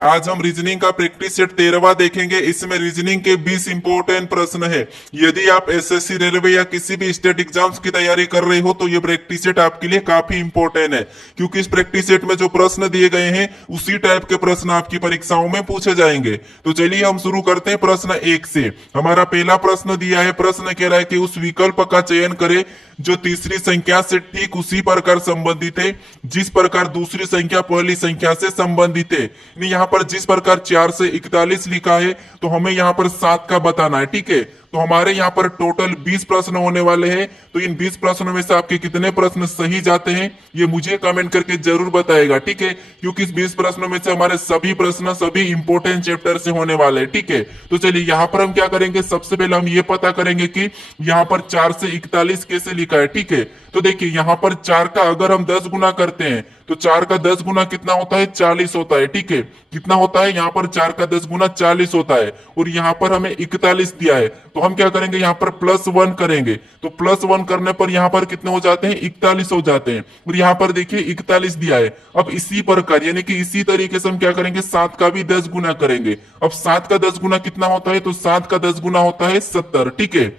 आज हम रीजनिंग का प्रैक्टिस सेट 13वां देखेंगे। इसमें रीजनिंग के 20 इंपॉर्टेंट प्रश्न है। यदि आप एसएससी रेलवे या किसी भी स्टेट एग्जाम्स की तैयारी कर रहे हो तो ये प्रैक्टिस सेट आपके लिए काफी इंपॉर्टेंट है, क्योंकि इस प्रैक्टिस सेट में जो प्रश्न दिए गए हैं उसी टाइप के प्रश्न आपकी परीक्षाओं में पूछे जाएंगे। तो चलिए हम शुरू करते हैं प्रश्न 1 से। हमारा पहला प्रश्न दिया है। प्रश्न कह रहा है कि उस विकल्प का चयन करें जो तीसरी संख्या से ठीक उसी प्रकार संबंधित है जिस प्रकार दूसरी संख्या पहली संख्या से संबंधित है। यहाँ पर जिस प्रकार 4 से 41 लिखा है तो हमें यहाँ पर 7 का बताना है। ठीक है, तो हमारे यहाँ पर टोटल 20 प्रश्न होने वाले हैं। तो इन 20 प्रश्नों में से आपके कितने प्रश्न सही जाते हैं ये मुझे कमेंट करके जरूर बताएगा। ठीक है, क्योंकि इस 20 प्रश्नों में से हमारे सभी प्रश्न सभी इंपॉर्टेंट चैप्टर से होने वाले हैं। ठीक है, तो चलिए यहाँ पर हम क्या करेंगे, सबसे पहले हम ये पता करेंगे कि यहाँ पर 4 से 41 कैसे लिखा है। ठीक है, तो देखिए यहाँ पर 4 का अगर हम 10 गुना करते हैं तो 4 का 10 गुना कितना होता है, 40 होता है। ठीक है, कितना होता है यहाँ पर 4 का 10 गुना 40 होता है, और यहाँ पर हमें 41 दिया है। तो हम क्या करेंगे, यहाँ पर +1 करेंगे। तो +1 करने पर यहाँ पर कितने हो जाते हैं, 41 हो जाते हैं। और यहाँ पर देखिए 41 दिया है। अब इसी प्रकार यानी कि इसी तरीके से हम क्या करेंगे, 7 का भी 10 गुना करेंगे। अब 7 का 10 गुना कितना होता है, तो 7 का 10 गुना होता है 70। ठीक है,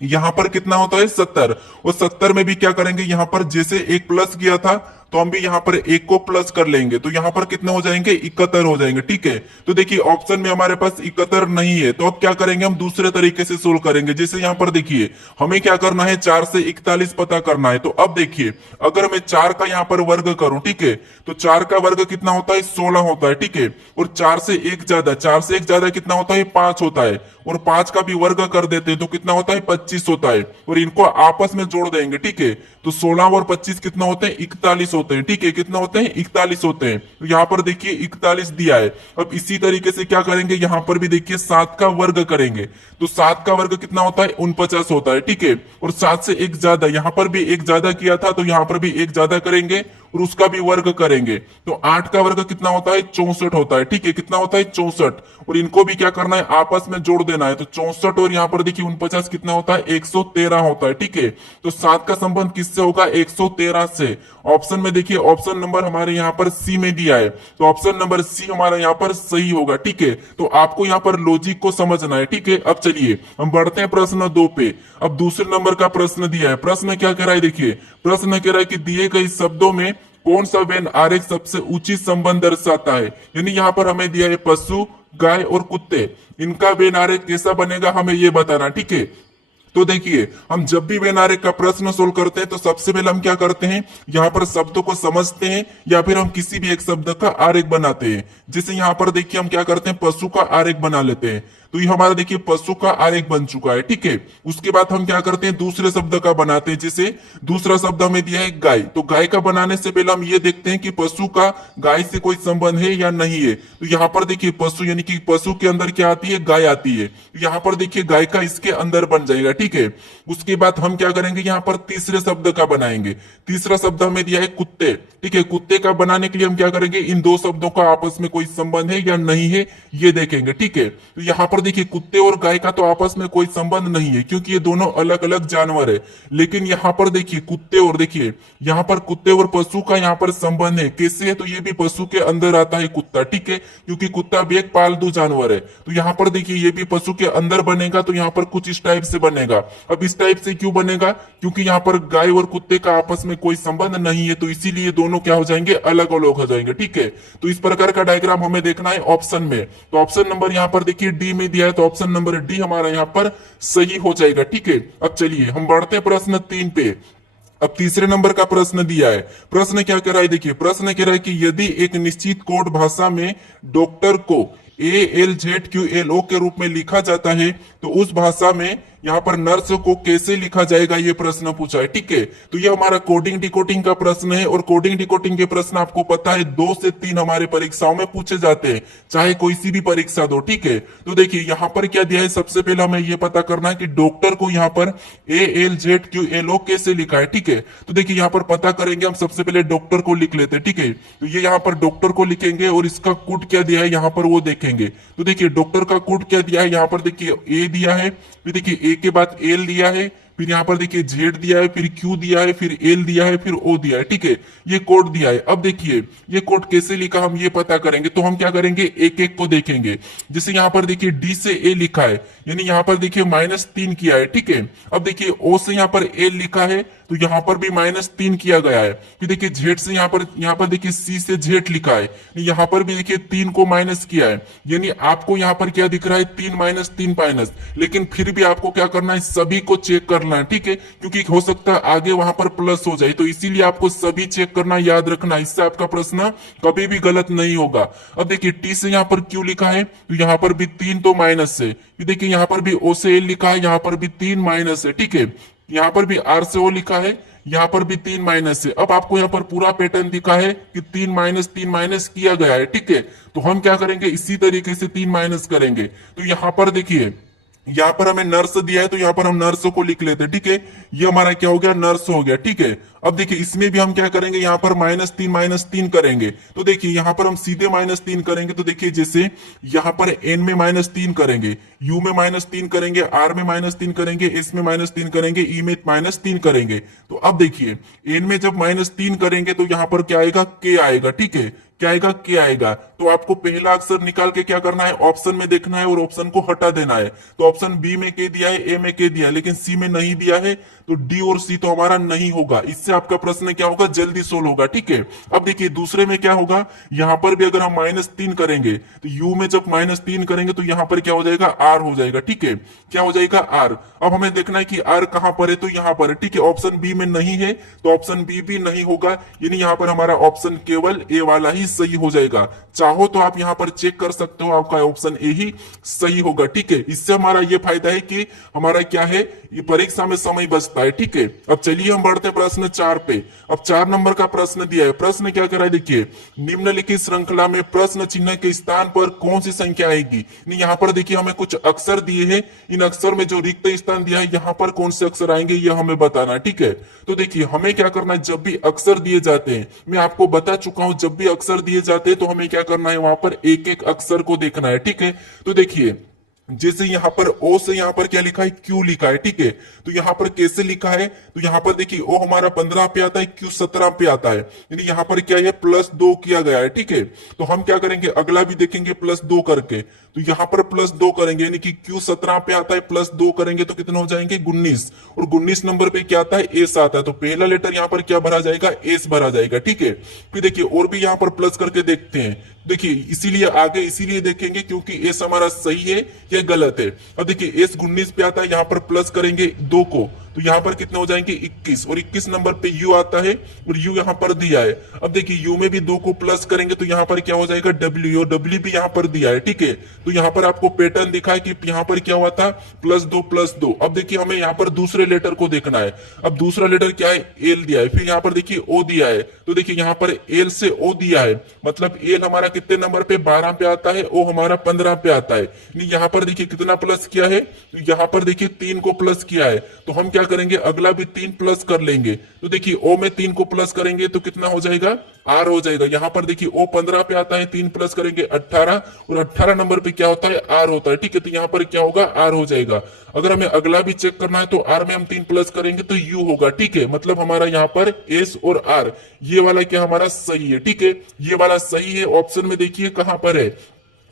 यहां पर कितना होता है 70। और 70 में भी क्या करेंगे, यहां पर जैसे एक प्लस किया था तो हम भी यहाँ पर एक को प्लस कर लेंगे, तो यहाँ पर कितने हो जाएंगे, 71 हो जाएंगे। ठीक है, तो देखिए ऑप्शन में हमारे पास 71 नहीं है, तो अब क्या करेंगे, हम दूसरे तरीके से सोल्व करेंगे। जैसे यहाँ पर देखिए हमें क्या करना है, 4 से 41 पता करना है। तो अब देखिए अगर मैं 4 का यहाँ पर वर्ग करूं, ठीक है, तो 4 का वर्ग कितना होता है, 16 होता है। ठीक है, और 4 से 1 ज्यादा, 4 से 1 ज्यादा कितना होता है, 5 होता है। और 5 का भी वर्ग कर देते हैं तो कितना होता है, 25 होता है। और इनको आपस में जोड़ देंगे। ठीक है, तो 16 और 25 कितना होते हैं, 41 होते हैं। ठीक है, कितना होते हैं, 41 होते हैं। तो यहाँ पर देखिए 41 दिया है। अब इसी तरीके से क्या करेंगे, यहाँ पर भी देखिए 7 का वर्ग करेंगे। तो 7 का वर्ग कितना होता है, 49 होता है। ठीक है, और 7 से 1 ज्यादा, यहाँ पर भी 1 ज्यादा किया था तो यहाँ पर भी 1 ज्यादा करेंगे और उसका भी वर्ग करेंगे। तो 8 का वर्ग कितना होता है, 64 होता है। ठीक है, कितना होता है, 64। और इनको भी क्या करना है, आपस में जोड़ देना है। तो 64 और यहाँ पर देखिए 49 कितना होता है, 113 होता है। ठीक है, तो 7 का संबंध किससे होगा, 113 से। ऑप्शन में देखिए ऑप्शन नंबर हमारे यहाँ पर सी में दिया है, तो ऑप्शन नंबर सी हमारा यहाँ पर सही होगा। ठीक है, तो आपको यहाँ पर लॉजिक को समझना है। ठीक है, अब चलिए हम बढ़ते हैं प्रश्न 2 पे। अब दूसरे नंबर का प्रश्न दिया है। प्रश्न क्या कह रहा है, देखिए प्रश्न कह रहा है कि दिए गए शब्दों में कौन सा वेन आरेख सबसे उचित संबंध दर्शाता है। यानी यहाँ पर हमें दिया है पशु, गाय और कुत्ते, इनका वेन आरेख कैसा बनेगा हमें ये बताना। ठीक है, तो देखिए हम जब भी वेन आरेख का प्रश्न सोल्व करते हैं तो सबसे पहले हम क्या करते हैं, यहाँ पर शब्दों को समझते हैं या फिर हम किसी भी एक शब्द का आरेख बनाते हैं। जैसे यहाँ पर देखिए हम क्या करते हैं, पशु का आरेख बना लेते हैं। तो ये हमारा देखिए पशु का आरेख बन चुका है। ठीक है, उसके बाद हम क्या करते हैं, दूसरे शब्द का बनाते हैं। जैसे दूसरा शब्द हमें दिया है गाय, तो गाय का बनाने से पहले हम ये देखते हैं कि पशु का गाय से कोई संबंध है या नहीं है। तो यहाँ पर देखिए पशु यानी कि पशु के अंदर क्या आती है, गाय आती है। तो यहाँ पर देखिए गाय का इसके अंदर बन जाएगा। ठीक है, उसके बाद हम क्या करेंगे, यहाँ पर तीसरे शब्द का बनाएंगे। तीसरा शब्द हमें दिया है कुत्ते। ठीक है, कुत्ते का बनाने के लिए हम क्या करेंगे, इन दो शब्दों का आपस में कोई संबंध है या नहीं है ये देखेंगे। ठीक है, तो यहाँ पर देखिए कुत्ते और गाय का तो आपस में कोई संबंध नहीं है क्योंकि ये दोनों अलग अलग जानवर है। लेकिन यहाँ पर देखिए कुत्ते और देखिए यहाँ पर कुत्ते और पशु का यहाँ पर संबंध है। कैसे है, तो ये भी पशु के अंदर आता है कुत्ता। ठीक है, क्योंकि कुत्ता भी एक पालतू जानवर है। तो यहाँ पर देखिए ये भी पशु के अंदर बनेगा, तो यहाँ पर कुछ इस टाइप से बनेगा। अब इस टाइप से क्यों बनेगा, क्योंकि यहाँ पर गाय और कुत्ते का आपस में कोई संबंध नहीं है, तो इसीलिए दोनों क्या हो जाएंगे, अलग अलग हो जाएंगे। ठीक है, तो इस प्रकार का डायग्राम हमें देखना है ऑप्शन में। तो ऑप्शन नंबर यहाँ पर देखिए डी में दिया है, तो ऑप्शन नंबर डी हमारा यहाँ पर सही हो जाएगा। ठीक है, अब चलिए हम बढ़ते हैं प्रश्न 3 पे। अब तीसरे नंबर का प्रश्न दिया है। प्रश्न क्या कह रहा है, देखिए प्रश्न कह रहा है कि यदि एक निश्चित कोड भाषा में डॉक्टर को ALZQLO के रूप में लिखा जाता है तो उस भाषा में यहाँ पर नर्स को कैसे लिखा जाएगा ये प्रश्न पूछा है। ठीक है, तो ये हमारा कोडिंग डिकोडिंग का प्रश्न है, और कोडिंग डिकोडिंग के प्रश्न आपको पता है 2 से 3 हमारे परीक्षाओं में पूछे जाते हैं, चाहे कोई सी भी परीक्षा दो। ठीक है, तो देखिए यहाँ पर क्या दिया है, सबसे पहले हमें ये पता करना है कि डॉक्टर को यहाँ पर ALZQLO कैसे लिखा है। ठीक है, तो देखिए यहाँ पर पता करेंगे हम, सबसे पहले डॉक्टर को लिख लेते हैं। ठीक है, तो ये यहाँ पर डॉक्टर को लिखेंगे और इसका कोड क्या दिया है यहाँ पर वो देखेंगे। तो देखिए डॉक्टर का कोड क्या दिया है, यहाँ पर देखिए ए दिया है, फिर देखिए ए के बाद एल दिया है, फिर यहाँ पर देखिए जेड दिया है, फिर क्यू दिया है, फिर एल दिया है, फिर ओ दिया है, ठीक है। ये कोड दिया है। अब देखिए ये कोड कैसे लिखा हम ये पता करेंगे, तो हम क्या करेंगे एक एक को देखेंगे। जैसे यहाँ पर देखिए डी से ए लिखा है, यानी यहाँ पर देखिए -3 किया है, ठीक है। अब देखिए ओ से यहाँ पर एल लिखा है, तो यहाँ पर भी -3 किया गया है। फिर देखिए जेड से यहाँ पर देखिए सी से जेड लिखा है, यहाँ पर भी देखिए 3 को माइनस किया है। यानी आपको यहाँ पर क्या दिख रहा है 3 -3 माइनस, लेकिन फिर भी आपको क्या करना है सभी को चेक करना है, ठीक है, क्योंकि हो सकता है आगे वहां पर प्लस हो जाए, तो इसीलिए आपको सभी चेक करना याद रखना, इससे आपका प्रश्न कभी भी गलत नहीं होगा। अब देखिए टी से यहाँ पर क्यू लिखा है, तो यहाँ पर भी 3 तो माइनस है। फिर देखिए यहाँ पर भी ओ से एल लिखा है, यहाँ पर भी 3 माइनस है, ठीक है। यहाँ पर भी आर से ओ लिखा है, यहाँ पर भी 3 माइनस है। अब आपको यहाँ पर पूरा पैटर्न दिखा है कि 3 माइनस किया गया है, ठीक है। तो हम क्या करेंगे इसी तरीके से 3 माइनस करेंगे। तो यहाँ पर देखिए यहाँ पर हमें नर्स दिया है, तो यहाँ पर हम नर्स को लिख लेते हैं, ठीक है। ये हमारा क्या हो गया नर्स हो गया, ठीक है। अब देखिए इसमें भी हम क्या करेंगे यहाँ पर -3 करेंगे। तो देखिए यहाँ पर हम सीधे -3 करेंगे, तो देखिए जैसे यहाँ पर एन में -3 करेंगे, यू में -3 करेंगे, आर में -3 करेंगे, एस में -3 करेंगे, ई में -3 करेंगे। तो अब देखिए एन में जब -3 करेंगे तो यहाँ पर क्या आएगा के आएगा, ठीक है। क्या आएगा के आएगा। तो आपको पहला अक्षर निकाल के क्या करना है ऑप्शन में देखना है और ऑप्शन को हटा देना है। तो ऑप्शन बी में के दिया है, ए में के दिया है, लेकिन सी में नहीं दिया है, तो डी और सी तो हमारा नहीं होगा। इससे आपका प्रश्न क्या होगा जल्दी सोल्व होगा, ठीक है। अब देखिए दूसरे में क्या होगा, यहाँ पर भी अगर हम -3 करेंगे तो यू में जब -3 करेंगे तो यहाँ पर क्या हो जाएगा आर हो जाएगा, ठीक है। क्या हो जाएगा आर। अब हमें देखना है कि आर कहां पर है, तो यहाँ पर है, ठीक है। ऑप्शन बी में नहीं है तो ऑप्शन बी भी नहीं होगा, यानी यहाँ पर हमारा ऑप्शन केवल ए वाला ही सही हो जाएगा। चाहो तो आप यहाँ पर चेक कर सकते हो, आपका ऑप्शन ए ही सही होगा, ठीक है। इससे हमारा ये फायदा है कि हमारा क्या है ये परीक्षा में समय बचता है, ठीक है। अब चलिए हम बढ़ते हैं प्रश्न 4 पे। अब 4 नंबर का प्रश्न दिया है। प्रश्न क्या कर रहा है देखिए, निम्नलिखित श्रृंखला में प्रश्न चिन्ह के स्थान पर कौन सी संख्या आएगी। यहाँ पर देखिए हमें कुछ अक्षर दिए हैं, इन अक्षर में जो रिक्त स्थान दिया है यहाँ पर कौन से अक्षर आएंगे ये हमें बताना है, ठीक है। तो देखिए हमें क्या करना है, जब भी अक्षर दिए जाते हैं, मैं आपको बता चुका हूं, जब भी अक्षर दिए जाते हैं तो हमें क्या करना है वहां पर एक एक अक्षर को देखना है, ठीक है। तो देखिए जैसे यहाँ पर ओ से यहाँ पर क्या लिखा है क्यू लिखा है, ठीक है। तो यहाँ पर कैसे लिखा है, तो यहाँ पर देखिए ओ हमारा 15 पे आता है, क्यू 17 पे आता है, यानी यहाँ पर क्या है +2 किया गया है, ठीक है। तो हम क्या करेंगे अगला भी देखेंगे +2 करके, तो यहाँ पर +2 करेंगे, यानी कि क्यू 17 पे आता है, +2 करेंगे तो कितने हो जाएंगे 19, और 19 नंबर पे क्या आता है एस आता है। तो पहला लेटर यहाँ पर क्या भरा जाएगा एस भरा जाएगा, ठीक है। फिर देखिए और भी यहाँ पर प्लस करके देखते हैं। देखिए इसीलिए आगे इसीलिए देखेंगे क्योंकि एस हमारा सही है या गलत है। अब देखिए एस 19 पे आता है, यहाँ पर प्लस करेंगे 2 को, तो यहाँ पर कितने हो जाएंगे 21, और 21 नंबर पे यू आता है और यू यहाँ पर दिया है। अब देखिए यू में भी 2 को प्लस करेंगे तो यहाँ पर क्या हो जाएगा डब्ल्यू, और डब्ल्यू भी यहाँ पर दिया है, ठीक है। तो यहाँ पर आपको पैटर्न दिखा है कि यहाँ पर क्या हुआ था +2 अब देखिए हमें यहाँ पर दूसरे लेटर को देखना है। अब दूसरा लेटर क्या है एल दिया है, फिर यहाँ पर देखिए ओ दिया है, तो देखिए यहाँ पर एल से ओ दिया है, मतलब एल हमारा कितने नंबर पे 12 पे आता है, ओ हमारा 15 पे आता है। यहाँ पर देखिए कितना प्लस किया है, तो यहाँ पर देखिए 3 को प्लस किया है, तो हम क्या करेंगे अगला भी 3 प्लस कर लेंगे। तो देखिए ओ में 3 को प्लस करेंगे तो कितना हो जाएगा आर हो जाएगा। यहाँ पर देखिए ओ 15 पे आता है, 3 प्लस करेंगे 18, और 18 नंबर पे क्या होता है आर होता है, ठीक है। तो यहाँ पर क्या होगा आर हो जाएगा। अगर हमें अगला भी चेक करना है तो आर में हम 3 प्लस करेंगे तो यू होगा, ठीक है। मतलब हमारा यहाँ पर एस और आर ये वाला क्या हमारा सही है, ठीक है। ये वाला सही है। ऑप्शन में देखिए कहां पर है,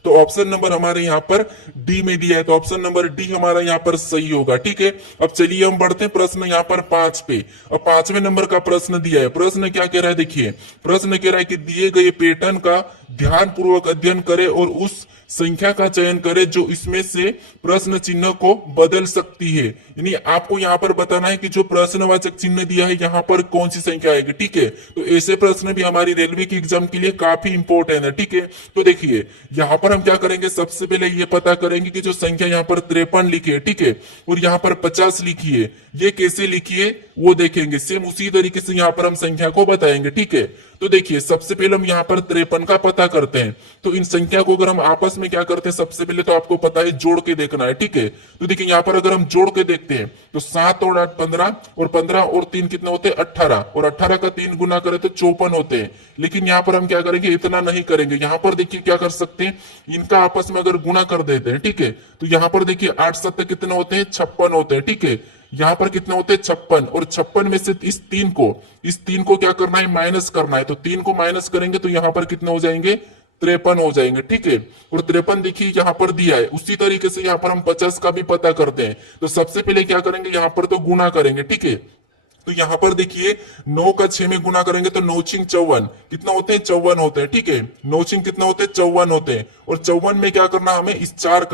तो ऑप्शन नंबर हमारे यहाँ पर डी में दिया है, तो ऑप्शन नंबर डी हमारा यहाँ पर सही होगा, ठीक है। अब चलिए हम बढ़ते हैं प्रश्न यहाँ पर 5 पे। अब 5वें नंबर का प्रश्न दिया है। प्रश्न क्या कह रहा है देखिए, प्रश्न कह रहा है कि दिए गए पैटर्न का ध्यान पूर्वक अध्ययन करें और उस संख्या का चयन करें जो इसमें से प्रश्न चिन्ह को बदल सकती है। यानी आपको यहाँ पर बताना है कि जो प्रश्नवाचक चिन्ह दिया है यहाँ पर कौन सी संख्या आएगी, ठीक है। तो ऐसे प्रश्न भी हमारी रेलवे की एग्जाम के लिए काफी इंपॉर्टेंट है, ठीक है। तो देखिए यहाँ पर हम क्या करेंगे, सबसे पहले ये पता करेंगे कि जो संख्या यहाँ पर 53 लिखी है, ठीक है, और यहाँ पर 50 लिखी है, ये कैसे लिखी है वो देखेंगे। सेम उसी तरीके से यहाँ पर हम संख्या को बताएंगे, ठीक है। तो देखिए सबसे पहले हम यहाँ पर 53 का पता करते हैं। तो इन संख्या को अगर हम आपस में क्या करते हैं, सबसे पहले तो आपको पता है जोड़ के देखना है, ठीक है। तो देखिए यहाँ पर अगर हम जोड़ के देखते हैं तो 7 और 8 15, और 15 और 3 कितने होते हैं 18, और 18 का 3 गुना करें तो 54 होते हैं। लेकिन यहाँ पर हम क्या करेंगे, इतना नहीं करेंगे। यहाँ पर देखिए क्या कर सकते हैं, इनका आपस में अगर गुना कर देते हैं, ठीक है। तो यहाँ पर देखिए 8 7 कितने होते हैं 56 होते हैं, ठीक है। यहाँ पर कितने होते हैं 56, और 56 में से इस तीन को क्या करना है, माइनस करना है। तो 3 को माइनस करेंगे तो यहाँ पर कितने हो जाएंगे, 53 हो जाएंगे, ठीक है। और 53 देखिए यहाँ पर दिया है। उसी तरीके से यहाँ पर हम 50 का भी पता करते हैं। तो सबसे पहले क्या करेंगे, यहाँ पर तो गुना करेंगे, ठीक है। तो यहाँ पर देखिए 9 का 6 में गुना करेंगे तो 9 छिंग 54, कितना होते हैं 54 होते हैं, ठीक है। 9 छिंग कितना होते हैं 54 होते हैं। और 54 में क्या करना हमें, इस चार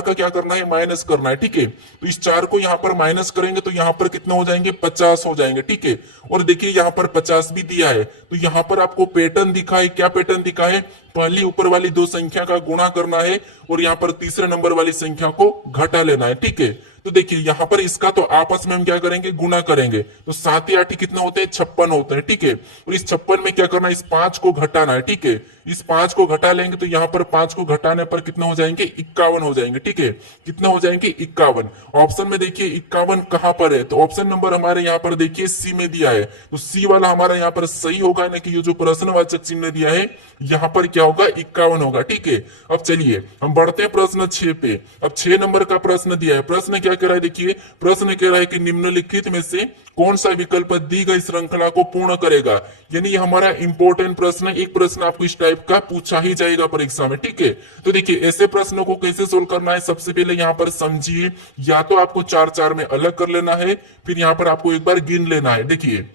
का क्या करना है, माइनस करना है, ठीक है। तो इस 4 को यहाँ पर माइनस करेंगे तो यहाँ पर कितना हो जाएंगे, 50 हो जाएंगे, ठीक है। और देखिए यहाँ पर 50 भी दिया है। तो यहाँ पर आपको पैटर्न दिखा है, क्या पैटर्न दिखा है, पहली ऊपर वाली दो संख्या का गुणा करना है और यहाँ पर तीसरे नंबर वाली संख्या को घटा लेना है, ठीक है। तो देखिए यहाँ पर इसका तो आपस में हम क्या करेंगे, गुना करेंगे। तो 7 या 8 कितना होते हैं, 56 होते हैं, ठीक है। और इस 56 में क्या करना है, इस 5 को घटाना है, ठीक है। इस 5 को घटा लेंगे तो यहाँ पर 5 को घटाने पर कितना हो जाएंगे, 51 हो जाएंगे, ठीक है। कितना हो जाएंगे, 51। ऑप्शन में देखिए 51 कहां पर है, तो ऑप्शन नंबर हमारे यहाँ पर देखिए सी में दिया है। तो सी वाला हमारा यहाँ पर सही होगा ना, कि ये जो प्रश्नवाचक चिन्ह दिया है यहाँ पर क्या होगा, 51 होगा, ठीक है। अब चलिए हम बढ़ते हैं प्रश्न 6 पे। अब 6 नंबर का प्रश्न दिया है। प्रश्न क्या कह रहा है, देखिए प्रश्न कह रहा है कि निम्नलिखित में से कौन सा विकल्प दी गई श्रृंखला को पूर्ण करेगा। यानी ये हमारा इंपॉर्टेंट प्रश्न है। एक प्रश्न आपको इस टाइप का पूछा ही जाएगा परीक्षा में, ठीक है। तो देखिए ऐसे प्रश्नों को कैसे सोल्व करना है, सबसे पहले यहाँ पर समझिए, या तो आपको 4-4 में अलग कर लेना है, फिर यहाँ पर आपको एक बार गिन लेना है। देखिए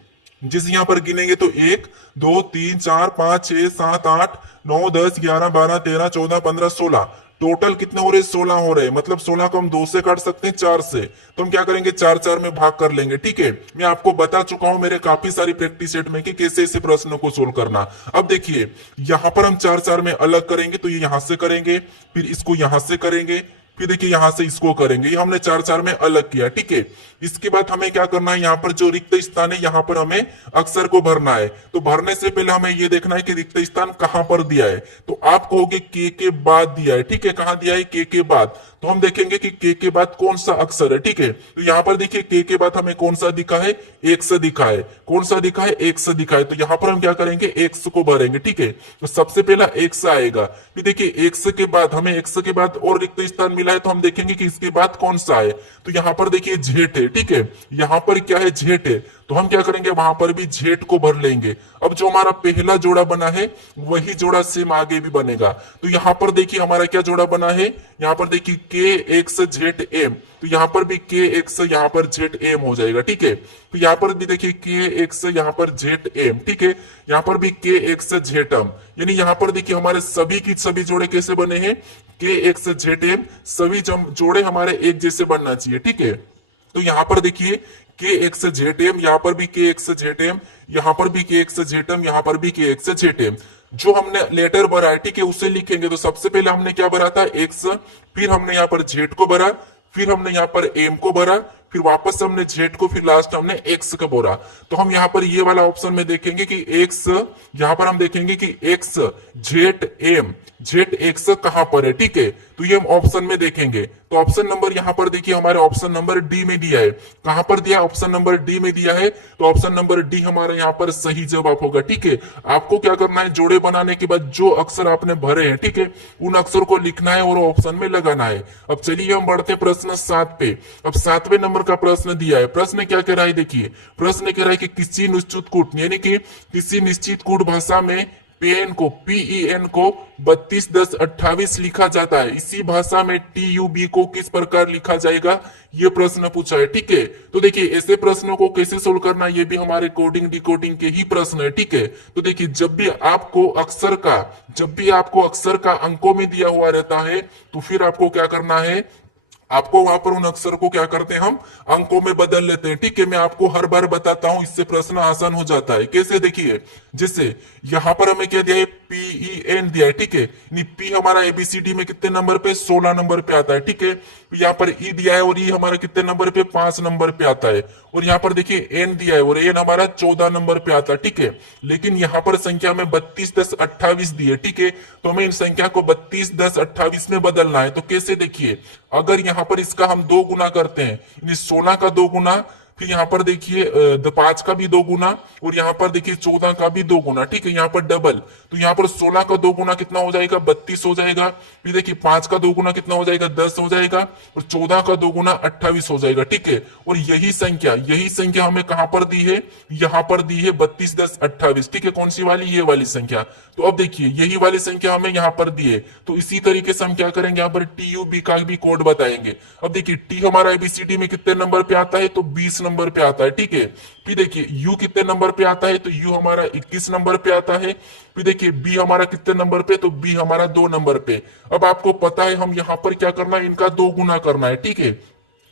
जिस यहाँ पर गिनेंगे तो 1 2 3 4 5 6 7 8 9 10 11 12 13 14 15 16, टोटल कितने हो रहे, 16 हो रहे हैं। मतलब 16 को हम 2 से काट सकते हैं, 4 से। तो हम क्या करेंगे, 4-4 में भाग कर लेंगे, ठीक है। मैं आपको बता चुका हूं मेरे काफी सारी प्रैक्टिस सेट में कि कैसे ऐसे प्रश्नों को सोल्व करना। अब देखिए यहां पर हम 4-4 में अलग करेंगे तो ये यहां से करेंगे, फिर इसको यहां से करेंगे, फिर देखिए यहां से इसको करेंगे। ये हमने 4-4 में अलग किया, ठीक है। इसके बाद हमें क्या करना है, यहाँ पर जो रिक्त स्थान है यहाँ पर हमें अक्षर को भरना है। तो भरने से पहले हमें ये देखना है कि रिक्त स्थान कहां पर दिया है। तो आप कहोगे के बाद दिया है, ठीक है। कहां दिया है, के बाद। तो हम देखेंगे कि के बाद कौन सा अक्षर है, ठीक है। तो यहाँ पर देखिए के बाद हमें कौन सा दिखा है, एक्स दिखा है। कौन सा दिखा है, एक्स दिखा है। तो यहाँ पर हम क्या करेंगे, एक्स को भरेंगे, ठीक है। तो सबसे पहला एक्स आएगा। फिर देखिए एक्स के बाद हमें एक्स के बाद और रिक्त स्थान मिला है, तो हम देखेंगे कि इसके बाद कौन सा है। तो यहाँ पर देखिए जेठ है, ठीक है। यहाँ पर क्या है, जेठ है। तो हम क्या करेंगे, वहां पर भी जेठ को भर लेंगे। अब जो हमारा पहला जोड़ा बना है वही जोड़ा सेम आगे भी बनेगा। तो यहाँ पर देखिए हमारा क्या जोड़ा बना है, यहाँ पर देखिए के एक्स जेड एम। तो यहाँ पर भी के एक्स यहाँ पर जेड एम हो जाएगा, ठीक है। तो यहाँ पर भी देखिए के एक्स यहाँ पर जेड एम, ठीक है। यहाँ पर भी के एक्स जेड एम। यानी यहाँ पर देखिए हमारे सभी की सभी जोड़े कैसे बने हैं, के एक्स जेड एम। सभी जोड़े हमारे एक जैसे बनना चाहिए, ठीक है। तो यहाँ पर देखिए के एक्स जेड एम, यहाँ पर भी के एक्स जेड एम, यहाँ पर भी के एक्स जेड एम, यहाँ पर भी के एक्स जेड एम। जो हमने लेटर भरा है, ठीक है, उसे लिखेंगे। तो सबसे पहले हमने क्या भरा था, एक्स, फिर हमने यहाँ पर जेड को भरा, फिर हमने यहाँ पर एम को भरा, फिर वापस से हमने जेड को, फिर लास्ट हमने एक्स को भरा। तो हम यहाँ पर ये वाला ऑप्शन में देखेंगे कि एक्स, यहाँ पर हम देखेंगे कि X Z M, Z X कहां पर है, ठीक है। तो ये हम ऑप्शन में देखेंगे। तो ऑप्शन नंबर यहाँ पर देखिए हमारे ऑप्शन नंबर डी में दिया है। कहां पर दिया, ऑप्शन नंबर डी में दिया है। तो ऑप्शन नंबर डी हमारे यहाँ पर सही जवाब होगा, ठीक है। आपको क्या करना है, जोड़े बनाने के बाद जो अक्षर आपने भरे हैं, ठीक है, उन अक्षर को लिखना है और ऑप्शन में लगाना है। अब चलिए हम बढ़ते प्रश्न 7 पे। अब 7वें नंबर का प्रश्न दिया है। प्रश्न क्या कह रहा है, देखिए प्रश्न कह रहा है कि किसी निश्चित कूट, यानी कि किसी निश्चित कूट भाषा में पेन को, PEN को 32 10 28 लिखा जाता है। इसी भाषा में TUB को किस प्रकार लिखा जाएगा, ये प्रश्न पूछा है, ठीक है। तो देखिए ऐसे प्रश्नों को कैसे सोल्व करना, ये भी हमारे कोडिंग डिकोडिंग के ही प्रश्न है, ठीक है। तो देखिए जब भी आपको अक्षर का अंकों में दिया हुआ रहता है, तो फिर आपको क्या करना है, आपको वहां पर उन अक्षर को क्या करते हैं, हम अंकों में बदल लेते हैं, ठीक है। मैं आपको हर बार बताता हूं, इससे प्रश्न आसान हो जाता है। कैसे, देखिए जैसे यहां पर हमें क्या दिया है, PEN दिया है, ठीक है। पी हमारा ABCD में कितने नंबर पे, 16 नंबर पे आता है, ठीक है। यहाँ पर E दिया है और E हमारा कितने नंबर पे, 5 नंबर पे आता है। और यहाँ पर देखिए N दिया है और N हमारा 14 नंबर पे आता है, ठीक है। लेकिन यहाँ पर संख्या में 32 10 28 दी है, ठीक है। तो हमें इन संख्या को 32 10 28 में बदलना है। तो कैसे, देखिए अगर यहाँ पर इसका हम 2 गुना करते हैं, 16 का 2 गुना, फिर यहाँ पर देखिए 5 का भी 2 गुना, और यहाँ पर देखिए 14 का भी 2 गुना, ठीक है, यहाँ पर डबल। तो यहाँ पर 16 का 2 गुना कितना हो जाएगा, 32 हो जाएगा। फिर देखिए 5 का 2 गुना कितना हो जाएगा, 10 हो जाएगा, और 14 का 2 गुना 28 हो जाएगा, ठीक है। और यही संख्या हमें कहां पर दी है, यहाँ पर दी है 32 10 28, ठीक है। कौन सी वाली, ये वाली संख्या। तो अब देखिए यही वाली संख्या हमें यहाँ पर दी है, तो इसी तरीके से हम क्या करेंगे, यहाँ पर TUB का भी कोड बताएंगे। अब देखिए टी हमारा ABCD में कितने नंबर पे आता है, तो 20 नंबर पे आता है, ठीक है। फिर देखिए U कितने नंबर पे आता है, तो U हमारा 21 नंबर पे आता है। फिर देखिए B हमारा कितने नंबर पे, तो B हमारा 2 नंबर पे। अब आपको पता है हम यहाँ पर क्या करना है, इनका 2 गुना करना है, ठीक है।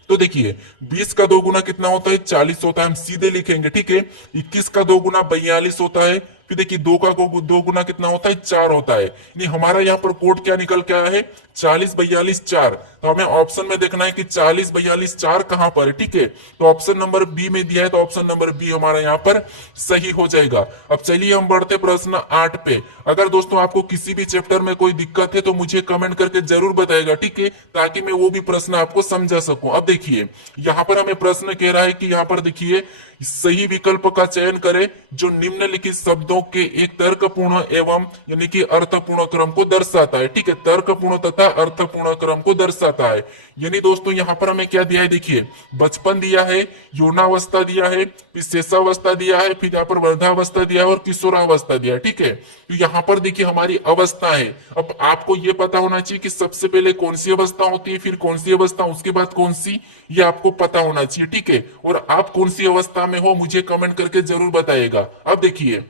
तो देखिए 20 का 2 गुना कितना होता है, 40 होता है, हम सीधे लिखेंगे, ठीक है। 21 का 2 गुना 42 होता है। फिर देखिए 2 का 2 गुना कितना होता है, 4 होता है। यानी हमारा यहाँ पर कोड क्या निकल के आया है, 40 42 4। तो हमें ऑप्शन में देखना है कि 40 42 4 कहां पर है, ठीक है। तो ऑप्शन नंबर बी में दिया है, तो ऑप्शन नंबर बी हमारा यहाँ पर सही हो जाएगा। अब चलिए हम बढ़ते प्रश्न 8 पे। अगर दोस्तों आपको किसी भी चैप्टर में कोई दिक्कत है तो मुझे कमेंट करके जरूर बताएगा, ठीक है, ताकि मैं वो भी प्रश्न आपको समझा सकूं। अब देखिए यहाँ पर हमें प्रश्न कह रहा है कि यहाँ पर देखिए सही विकल्प का चयन करें जो निम्नलिखित शब्दों के एक तर्कपूर्ण एवं यानी कि अर्थपूर्ण क्रम को दर्शाता है, ठीक है। तर्कपूर्ण तथा अर्थपूर्ण क्रम को दर्शाता है। यानी दोस्तों यहाँ पर हमें क्या दिया है, देखिए बचपन दिया है, यौनावस्था दिया है, फिर शेषावस्था दिया है, फिर यहाँ पर वृद्धावस्था दिया है और किशोरावस्था दिया है, ठीक है। तो यहाँ पर देखिए हमारी अवस्था है। अब आपको ये पता होना चाहिए कि सबसे पहले कौन सी अवस्था होती है, फिर कौन सी अवस्था, उसके बाद कौन सी, ये आपको पता होना चाहिए, ठीक है। और आप कौन सी अवस्था में हो मुझे कमेंट करके जरूर बताइएगा। अब देखिए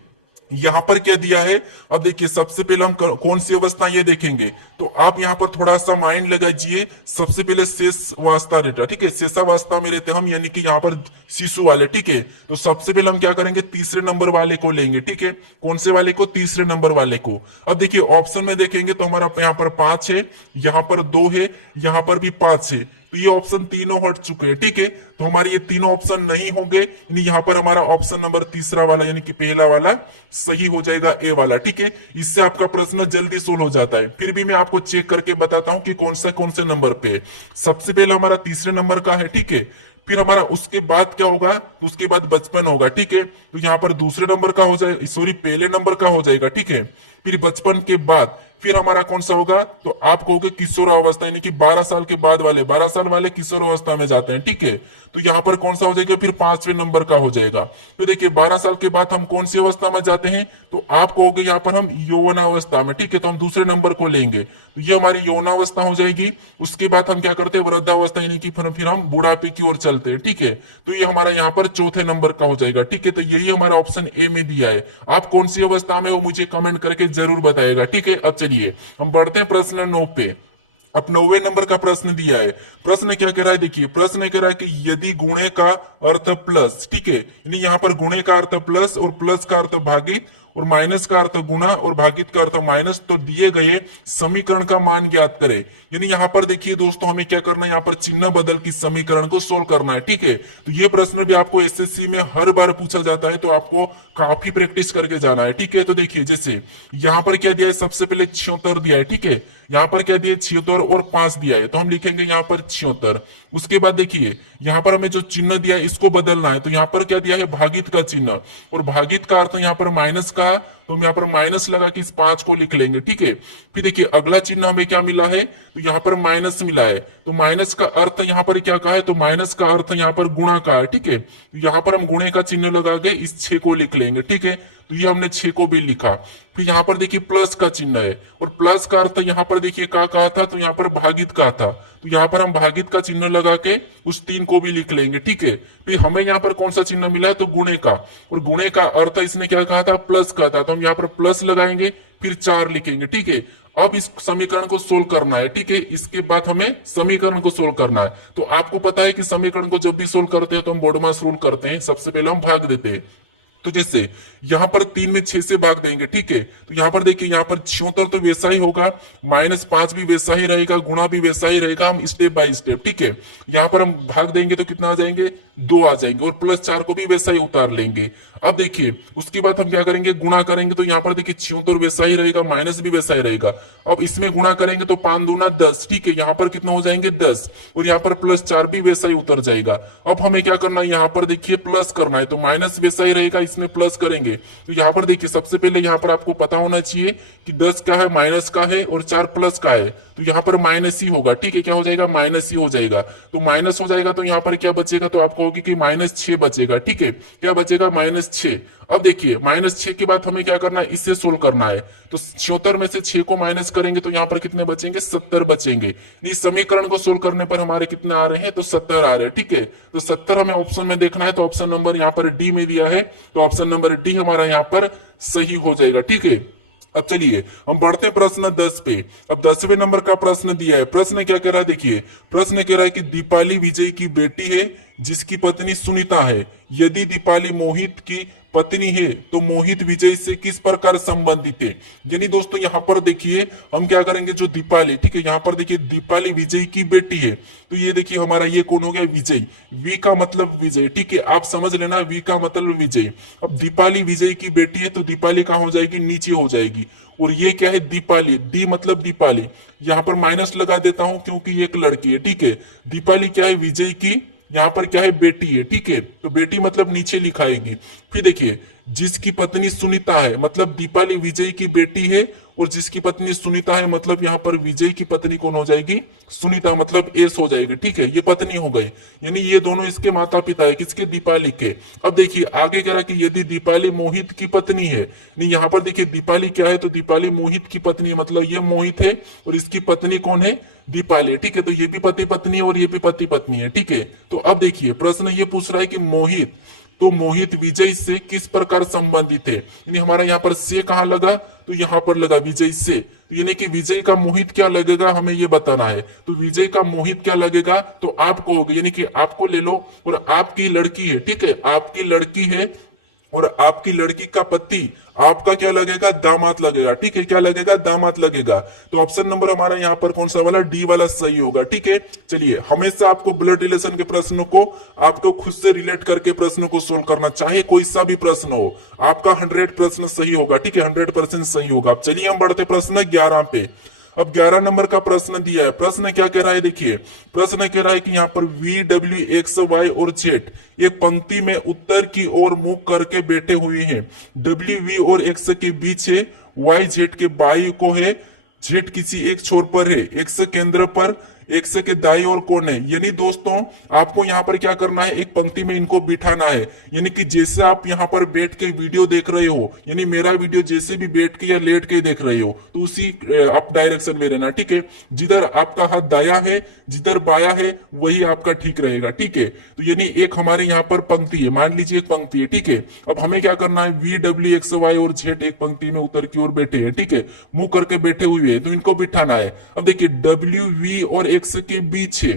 यहाँ पर क्या दिया है, अब देखिए सबसे पहले हम कौन सी अवस्था ये देखेंगे। तो आप यहाँ पर थोड़ा सा माइंड लगाइए। सबसे पहले शेषावस्था रहता, ठीक है, शेषावस्था में रहते हम, यानी कि यहाँ पर शिशु वाले, ठीक है। तो सबसे पहले हम क्या करेंगे, तीसरे नंबर वाले को लेंगे, ठीक है। कौन से वाले को, तीसरे नंबर वाले को। अब देखिए ऑप्शन में देखेंगे तो हमारा यहाँ पर 5 है, यहाँ पर 2 है, यहाँ पर भी 5 है। तो ये ऑप्शन तीनों हट चुके हैं, ठीक है। तो हमारे ये तीनों ऑप्शन नहीं होंगे, यानी यहाँ पर हमारा ऑप्शन नंबर तीसरा वाला यानी कि पहला वाला सही हो जाएगा, ए वाला, ठीक है। इससे आपका प्रश्न जल्दी सोल्व हो जाता है। फिर भी मैं आपको चेक करके बताता हूं कि कौन से नंबर पे। सबसे पहले हमारा तीसरे नंबर का है, ठीक है। फिर हमारा उसके बाद क्या होगा, उसके बाद बचपन होगा, ठीक है। तो यहाँ पर दूसरे नंबर का हो जाएगा, सॉरी पहले नंबर का हो जाएगा, ठीक है। फिर बचपन के बाद फिर हमारा कौन सा होगा, तो आप कहोगे किशोरावस्था, यानी कि 12 साल के बाद वाले, 12 साल वाले किशोरावस्था में जाते हैं, ठीक है। तो यहाँ पर कौन सा हो जाएगा, फिर 5वें नंबर का हो जाएगा। तो देखिए 12 साल के बाद हम कौन सी अवस्था में जाते हैं, तो आप कहोगे यहाँ पर हम यौवनावस्था में, ठीक है। तो हम दूसरे नंबर को लेंगे, तो ये हमारी यौनावस्था हो जाएगी। उसके बाद हम क्या करते हैं, वृद्धावस्था, यानी कि फिर हम बुढ़ापे की ओर चलते हैं, ठीक है। तो ये हमारा यहाँ पर चौथे नंबर का हो जाएगा, ठीक है। तो यही हमारा ऑप्शन ए में दिया है। आप कौन सी अवस्था में हो मुझे कमेंट करके जरूर बताएगा, ठीक है। अब चलिए हम बढ़ते हैं प्रश्न 9 पे। अब 9वें नंबर का प्रश्न दिया है। प्रश्न क्या कह रहा है, देखिए प्रश्न कह रहा है कि यदि गुणे का अर्थ प्लस, ठीक है, यानी यहाँ पर गुणे का अर्थ प्लस और प्लस का अर्थ भागित और माइनस का अर्थ गुना और भागित का अर्थ माइनस, तो दिए गए समीकरण का मान ज्ञात करें। यानी यहाँ पर देखिए दोस्तों हमें क्या करना है, यहाँ पर चिन्ह बदल की समीकरण को सोल्व करना है, ठीक है। तो ये प्रश्न भी आपको एसएससी में हर बार पूछा जाता है, तो आपको काफी प्रैक्टिस करके जाना है, ठीक है। तो देखिए जैसे यहाँ पर क्या दिया है, सबसे पहले 76 दिया है, ठीक है। यहाँ पर क्या दिया, 76 और 5 दिया है, तो हम लिखेंगे यहाँ पर 76। उसके बाद देखिए यहाँ पर हमें जो चिन्ह दिया है इसको बदलना है, तो यहाँ पर क्या दिया है, भागित का चिन्ह, और भागित का अर्थ यहाँ पर माइनस का, तो हम यहाँ पर माइनस लगा कि इस 5 को लिख लेंगे, ठीक है। फिर देखिए अगला चिन्ह हमें क्या मिला है, तो यहाँ पर माइनस मिला है, तो माइनस का अर्थ यहाँ पर क्या कहा है, तो माइनस का अर्थ यहाँ पर गुणा का है, ठीक है। तो यहाँ पर हम गुणे का चिन्ह लगा के इस 6 को लिख लेंगे, ठीक है। तो ये हमने 6 को भी लिखा। फिर यहाँ पर देखिए प्लस का चिन्ह है, और प्लस का अर्थ यहाँ पर देखिए क्या कहा था, तो यहाँ पर भागित का था, तो यहाँ पर हम भागित का चिन्ह लगा के उस 3 को भी लिख लेंगे, ठीक है। फिर हमें यहाँ पर कौन सा चिन्ह मिला है, तो गुणे का, और गुणे का अर्थ इसने क्या कहा था, प्लस का था, तो हम यहाँ पर प्लस लगाएंगे, फिर 4 लिखेंगे, ठीक है। अब इस समीकरण को सोल्व करना है, ठीक है। इसके बाद हमें समीकरण को सोल्व करना है। तो आपको पता है कि समीकरण को जब भी सोल्व करते हैं तो हम बोर्ड में सोल्व करते हैं, सबसे पहले हम भाग देते हैं। तो जैसे यहाँ पर 3 में 6 से भाग देंगे, ठीक है, तो यहाँ पर देखिए यहाँ पर 76 तो वैसा ही होगा, -5 भी वैसा ही रहेगा, गुणा भी वैसा ही रहेगा, हम स्टेप बाय स्टेप, ठीक है। यहाँ पर हम भाग देंगे तो कितना आ जाएंगे, 2 आ जाएंगे, और +4 को भी वैसा ही उतार लेंगे। अब देखिए उसके बाद हम क्या करेंगे, गुणा करेंगे, तो यहाँ पर देखिए 76 वैसा ही रहेगा, माइनस भी वैसा ही रहेगा। अब इसमें गुणा करेंगे तो 5 दूना 10, ठीक है, यहाँ पर कितना हो जाएंगे 10, और यहाँ पर +4 भी वैसा ही उतर जाएगा। अब हमें क्या करना है, यहाँ पर देखिए प्लस करना है, तो माइनस वैसा ही रहेगा, इसमें प्लस करेंगे। तो यहाँ पर देखिए सबसे पहले यहाँ पर आपको पता होना चाहिए कि 10 का है, माइनस का है, और 4 प्लस का है, तो यहाँ पर माइनस ही होगा, ठीक है, क्या हो जाएगा, माइनस ही हो जाएगा। तो माइनस हो जाएगा तो यहाँ पर क्या बचेगा, तो आपको होगी कि -6 बचेगा, ठीक है, क्या बचेगा, -6। अब देखिए -6 के बाद हमें क्या करना है, इससे सोल्व करना है, तो 76 में से 6 को माइनस करेंगे तो यहाँ पर कितने बचेंगे, 70 बचेंगे। इस समीकरण को सोल्व करने पर हमारे कितने आ रहे हैं, तो 70 आ रहे हैं, ठीक है। तो 70 हमें ऑप्शन में देखना है, तो ऑप्शन नंबर यहाँ पर डी में दिया है, तो ऑप्शन नंबर डी हमारा यहाँ पर सही हो जाएगा, ठीक है। अब चलिए हम बढ़ते हैं प्रश्न 10 पे। अब 10वें नंबर का प्रश्न दिया है, प्रश्न क्या कह रहा है, देखिए प्रश्न कह रहा है कि दीपाली विजय की बेटी है जिसकी पत्नी सुनीता है। यदि दीपाली मोहित की पत्नी है तो मोहित विजय से किस प्रकार संबंधित है। यानी दोस्तों यहाँ पर देखिए हम क्या करेंगे, जो दीपाली, ठीक है, यहाँ पर देखिए दीपाली विजय की बेटी है, तो ये देखिए हमारा ये कौन हो गया, विजय, वी का मतलब विजय, ठीक है, आप समझ लेना, वी का मतलब विजय। अब दीपाली विजय की बेटी है तो दीपाली कहाँ हो जाएगी, नीचे हो जाएगी, और ये क्या है, दीपाली, डी मतलब दीपाली, यहाँ पर माइनस लगा देता हूं क्योंकि ये एक लड़की है, ठीक है। दीपाली क्या है, विजय की यहाँ पर क्या है, बेटी है, ठीक है, तो बेटी मतलब नीचे लिखाएगी। फिर देखिए जिसकी पत्नी सुनीता है, मतलब दीपाली विजय की बेटी है, और जिसकी पत्नी सुनीता है मतलब यहाँ पर विजय की पत्नी कौन हो जाएगी, सुनीता, मतलब एस हो जाएगी, ठीक है, ये पत्नी हो गई, यानी ये दोनों इसके माता पिता है, किसके, दीपाली के। अब देखिए आगे कह रहा कि यदि दीपाली मोहित की पत्नी है, नहीं यहाँ पर देखिए दीपाली क्या है, तो दीपाली मोहित की पत्नी है, मतलब ये मोहित है और इसकी पत्नी कौन है, दीपाली, ठीक है, तो ये भी पति पत्नी है और ये भी पति पत्नी है, ठीक है। तो अब देखिए प्रश्न ये पूछ रहा है कि मोहित, तो मोहित विजय से किस प्रकार संबंधित है, यानी हमारा यहाँ पर से कहाँ लगा, तो यहाँ पर लगा विजय से, तो यानी कि विजय का मोहित क्या लगेगा हमें ये बताना है। तो विजय का मोहित क्या लगेगा, तो आपको होगा, यानी कि आपको ले लो, और आपकी लड़की है, ठीक है, आपकी लड़की है, और आपकी लड़की का पति आपका क्या लगेगा, दामाद लगेगा, ठीक है, क्या लगेगा, दामाद लगेगा। तो ऑप्शन नंबर हमारा यहाँ पर कौन सा वाला, डी वाला सही होगा, ठीक है। चलिए हमेशा आपको ब्लड रिलेशन के प्रश्नों को आपको खुद से रिलेट करके प्रश्नों को सोल्व करना, चाहे कोई सा भी प्रश्न हो, आपका 100 प्रश्न सही होगा, ठीक है, 100% सही होगा। अब चलिए हम बढ़ते प्रश्न 11 पे। अब 11 नंबर का प्रश्न दिया है, प्रश्न क्या कह रहा है, देखिए प्रश्न कह रहा है कि यहाँ पर वी डब्ल्यू एक्स वाई और जेड एक पंक्ति में उत्तर की ओर मुंह करके बैठे हुए हैं। डब्ल्यू वी और एक्स के बीच है, वाई जेड के बाई को है, जेड किसी एक छोर पर है, एक्स केंद्र पर, एक्स के दाई और कौन है। यानी दोस्तों आपको यहाँ पर क्या करना है, एक पंक्ति में इनको बिठाना है, यानी कि जैसे आप यहाँ पर बैठ के वीडियो देख रहे हो, यानी मेरा वीडियो जैसे भी बैठ के या लेट के देख रहे हो, तो उसी आप डायरेक्शन में रहना, ठीक है। जिधर आपका हाथ दाया है, जिधर बाया है, वही आपका ठीक रहेगा, ठीक है। तो यानी एक हमारे यहाँ पर पंक्ति है, मान लीजिए एक पंक्ति है, ठीक है। अब हमें क्या करना है, वी डब्ल्यू एक्स वाई और जेड एक पंक्ति में उत्तर की ओर बैठे हैं, ठीक है, मुंह करके बैठे हुए हैं, तो इनको बिठाना है। अब देखिए डब्ल्यू वी और एक्स के बीच है,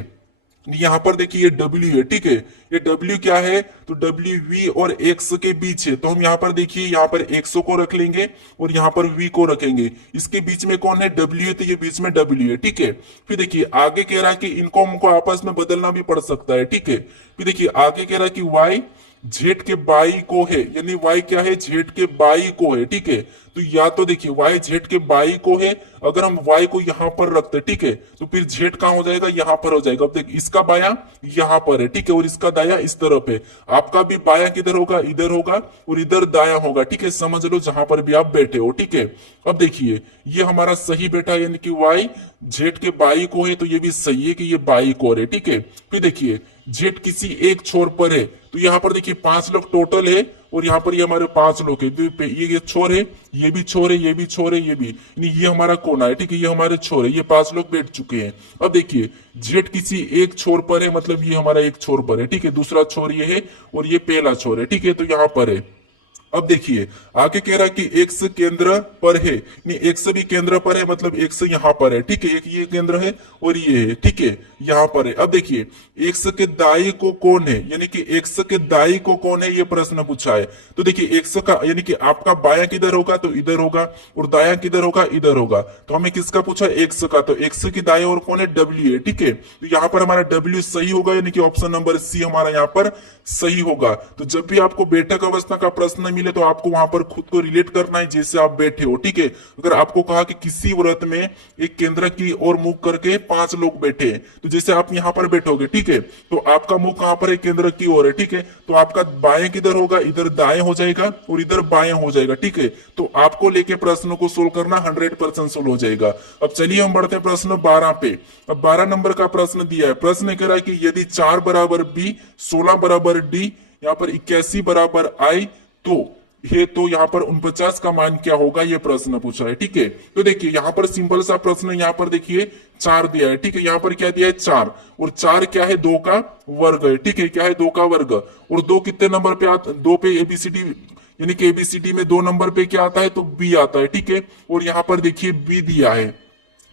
यहां पर देखिए ये W है, ठीक है, ये W क्या है, तो W V और X के बीच है, तो हम यहाँ पर देखिए यहाँ पर X को रख लेंगे और यहाँ पर V को रखेंगे, इसके बीच में कौन है, W है, तो ये बीच में W है, ठीक है। फिर देखिए आगे कह रहा है कि इनको हमको आपस में बदलना भी पड़ सकता है, ठीक है। फिर देखिए आगे कह रहा है कि Y जेड के बाई को है, यानी वाई क्या है, जेड के बाई को है, ठीक है। तो या तो देखिए वाई जेड के बाई को है, अगर हम वाई को यहां पर रखते, ठीक है, तो फिर जेड कहां हो जाएगा, यहां पर हो जाएगा। अब देख इसका बाया यहां पर है, ठीक है, और इसका दाया इस तरफ है। आपका भी बाया किधर होगा, इधर होगा, और इधर दाया होगा, ठीक है, समझ लो जहां पर भी आप बैठे हो, ठीक है। अब देखिए ये हमारा सही बैठा, यानी कि वाई जेड के बाई को है, तो ये भी सही है कि ये बाई को है, ठीक है। फिर देखिए जेड किसी एक छोर पर है, तो यहाँ पर देखिए 5 लोग टोटल है, और यहाँ पर ये हमारे 5 लोग है, तो ये छोर है, ये भी छोर है, ये भी छोर है, ये भी, ये हमारा कोना है, ठीक है, ये हमारे छोर है, ये 5 लोग बैठ चुके हैं। अब देखिए जेड किसी एक छोर पर है, मतलब ये हमारा एक छोर पर है, ठीक है, दूसरा छोर ये है और ये पहला छोर है, ठीक है, तो यहाँ पर है। अब देखिए आगे कह रहा है कि एक्स केंद्र पर है, नहीं एक्स भी केंद्र पर है, मतलब एक्स यहाँ पर है, ठीक है, एक ये केंद्र है और ये है, ठीक है, यहाँ पर है। अब देखिए एक्स के दाई को कौन है, यानी कि एक्स के दाई को कौन है, ये प्रश्न पूछा है। तो देखिए एक्स का यानी कि आपका बायां किधर होगा, तो इधर होगा, और दायां किधर होगा, इधर होगा। तो हमें किसका पूछा, एक्स का, तो एक्स की दाएं और कौन है, डब्ल्यू है, ठीक है। तो यहाँ पर हमारा डब्ल्यू सही होगा, यानी कि ऑप्शन नंबर सी हमारा यहाँ पर सही होगा। तो जब भी आपको बैठक अवस्था का प्रश्न मिले तो आपको वहां पर खुद को रिलेट करना है जैसे आप बैठे हो, ठीक है। अगर आपको कहा कि किसी व्रत में एक केंद्र की ओर मुख करके 5 लोग बैठे हैं, तो जैसे आप यहाँ पर बैठोगे, ठीक है, तो आपका मुंह कहां पर है, केंद्र की ओर है, ठीक है। तो आपका बाएं किधर होगा, इधर दाएं हो जाएगा और इधर बाएं हो जाएगा, ठीक है। तो आपको लेके प्रश्न को सोल्व करना 100% सोल्व हो जाएगा। अब चलिए हम बढ़ते हैं प्रश्न 12 पे। अब 12 नंबर का प्रश्न दिया है, प्रश्न कह रहा है कि यदि 4 बराबर बी, 16 बराबर डी, यहाँ पर 81 बराबर आई तो है, तो यहाँ पर 49 का मान क्या होगा, ये प्रश्न पूछ रहा है, ठीक है। तो देखिए यहाँ पर सिंपल सा प्रश्न, यहाँ पर देखिए 4 दिया है, ठीक है, यहाँ पर क्या दिया है 4, और 4 क्या है, 2 का वर्ग है, ठीक है, क्या है 2 का वर्ग, और 2 कितने नंबर पे आता, 2 पे एबीसीडी, यानी कि एबीसीडी में 2 नंबर पे क्या आता है, तो बी आता है, ठीक है। और यहाँ पर देखिए बी दिया है,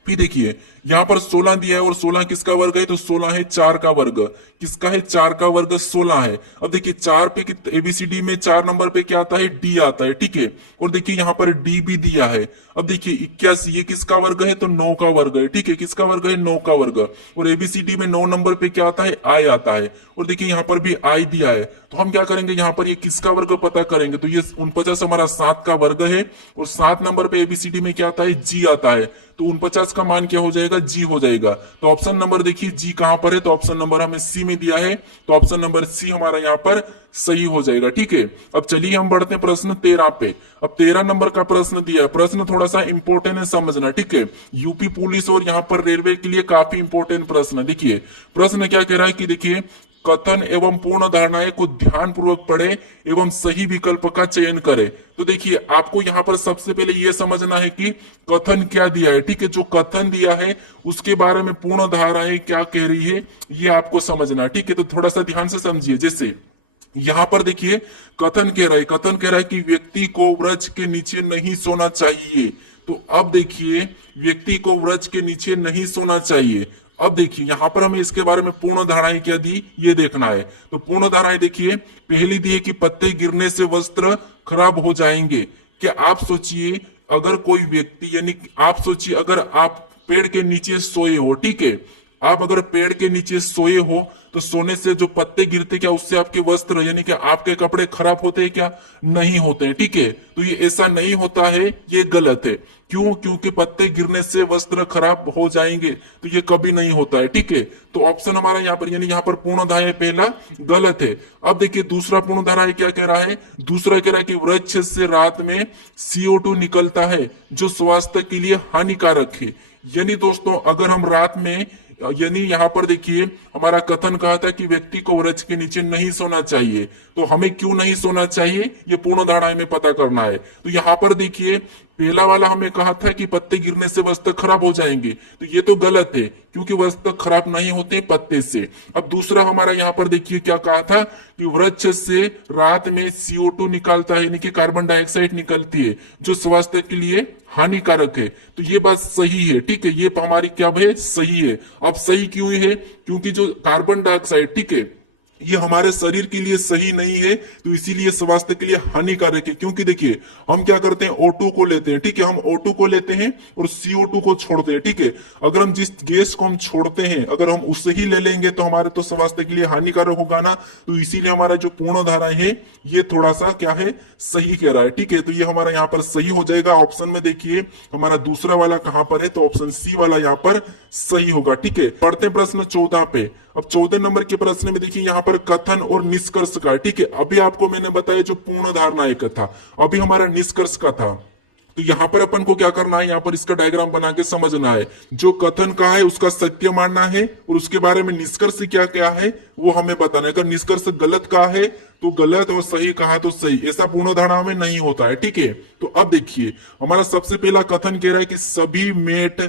फिर देखिए यहाँ पर 16 दिया है, और 16 किसका वर्ग है, तो 16 है 4 का वर्ग, किसका है 4 का वर्ग 16 है। अब देखिए 4 पे एबीसीडी में 4 नंबर पे क्या आता है, डी आता है, ठीक है। और देखिए यहाँ पर डी भी दिया है। अब देखिए 81 ये किसका वर्ग है, तो 9 का वर्ग है, ठीक है, किसका वर्ग है, 9 का वर्ग। और एबीसीडी में 9 नंबर पे क्या आता है, आई आता है, और देखिए यहाँ पर भी आई दिया है। तो हम क्या करेंगे, यहाँ पर ये किसका वर्ग पता करेंगे, तो ये 49 हमारा 7 का वर्ग है, और 7 नंबर पे एबीसीडी में क्या आता है, जी आता है, तो 49 का मान क्या हो जाएगा, जी हो जाएगा। तो ऑप्शन नंबर देखिए जी कहां पर है, तो ऑप्शन नंबर हमें सी में दिया है, तो ऑप्शन नंबर सी हमारा यहाँ पर सही हो जाएगा, ठीक है। अब चलिए हम बढ़ते हैं प्रश्न 13 पे। अब 13 नंबर का प्रश्न दिया है, प्रश्न थोड़ा सा इंपॉर्टेंट है समझना, ठीक है। यूपी पुलिस और यहाँ पर रेलवे के लिए काफी इंपॉर्टेंट प्रश्न है। देखिए प्रश्न क्या कह रहा है कि देखिए कथन एवं पूर्ण धारणाएं को ध्यान पूर्वक पढ़े एवं सही विकल्प का चयन करे। तो देखिए आपको यहाँ पर सबसे पहले यह समझना है कि कथन क्या दिया है, ठीक है, जो कथन दिया है उसके बारे में पूर्ण धाराएं क्या कह रही है ये आपको समझना, ठीक है। तो थोड़ा सा ध्यान से समझिए, जैसे यहाँ पर देखिए कथन कह रहा है कि व्यक्ति को वृक्ष के नीचे नहीं सोना चाहिए। तो अब देखिए व्यक्ति को वृक्ष के नीचे नहीं सोना चाहिए। अब देखिए यहां पर हमें इसके बारे में पूर्ण धाराएं क्या दी ये देखना है। तो पूर्ण धाराएं देखिए पहली दी है कि पत्ते गिरने से वस्त्र खराब हो जाएंगे। क्या आप सोचिए अगर कोई व्यक्ति, यानी आप सोचिए अगर आप पेड़ के नीचे सोए हो, ठीक है, आप अगर पेड़ के नीचे सोए हो तो सोने से जो पत्ते गिरते क्या उससे आपके वस्त्र यानी कि आपके कपड़े खराब होते हैं क्या, नहीं होते हैं, ठीक है। तो ये ऐसा नहीं होता है, ये गलत है। क्यों, क्योंकि पत्ते गिरने से वस्त्र खराब हो जाएंगे, तो ये कभी नहीं होता है, ठीक है। तो ऑप्शन हमारा यहाँ पर यानी यहाँ पर पूर्ण धारा पहला गलत है। अब देखिए दूसरा पूर्ण धारा क्या कह रहा है, दूसरा कह रहा है कि वृक्ष से रात में CO2 निकलता है जो स्वास्थ्य के लिए हानिकारक है। यानी दोस्तों अगर हम रात में, यानी यहाँ पर देखिए हमारा कथन कहा था कि व्यक्ति को वृक्ष के नीचे नहीं सोना चाहिए, तो हमें क्यों नहीं सोना चाहिए ये पूर्ण धारा में पता करना है। तो यहाँ पर देखिए पहला वाला हमें कहा था कि पत्ते गिरने से वस्त्र खराब हो जाएंगे, तो ये तो गलत है क्योंकि वस्त्र खराब नहीं होते पत्ते से। अब दूसरा हमारा यहाँ पर देखिए क्या कहा था कि वृक्ष से रात में CO2 निकालता है, यानी कि कार्बन डाइऑक्साइड निकलती है जो स्वास्थ्य के लिए हानिकारक है। तो ये बात सही है, ठीक है, ये हमारी क्या है, सही है। अब सही क्यों है, क्योंकि जो कार्बन डाइऑक्साइड, ठीक है, ये हमारे शरीर के लिए सही नहीं है, तो इसीलिए स्वास्थ्य के लिए हानिकारक है। क्योंकि देखिए हम क्या करते हैं, O2 को लेते हैं, ठीक है, हम O2 को लेते हैं और CO2 को छोड़ते हैं, ठीक है। अगर हम जिस गैस को हम छोड़ते हैं अगर हम उससे ही ले लेंगे तो हमारे तो स्वास्थ्य के लिए हानिकारक होगा ना। तो इसीलिए हमारा जो पूर्ण धारा है ये थोड़ा सा क्या है, सही कह रहा है, ठीक है। तो ये हमारा यहाँ पर सही हो जाएगा। ऑप्शन में देखिए हमारा दूसरा वाला कहां पर है, तो ऑप्शन सी वाला यहाँ पर सही होगा, ठीक है। पढ़ते हैं प्रश्न 14 पे। अब 14 नंबर के प्रश्न में देखिए यहाँ पर कथन और निष्कर्ष का, ठीक है, अभी आपको मैंने बताया जो पूर्ण धारणा एक था, अभी हमारा निष्कर्ष का था। तो यहाँ पर अपन को क्या करना है, यहाँ पर इसका डायग्राम बना के समझना है। जो कथन का है उसका सत्य मानना है और उसके बारे में निष्कर्ष क्या क्या है वो हमें बताना है। अगर निष्कर्ष गलत का है तो गलत और सही कहा तो सही, ऐसा पूर्ण धारणा में नहीं होता है, ठीक है। तो अब देखिए हमारा सबसे पहला कथन कह रहा है कि सभी मेट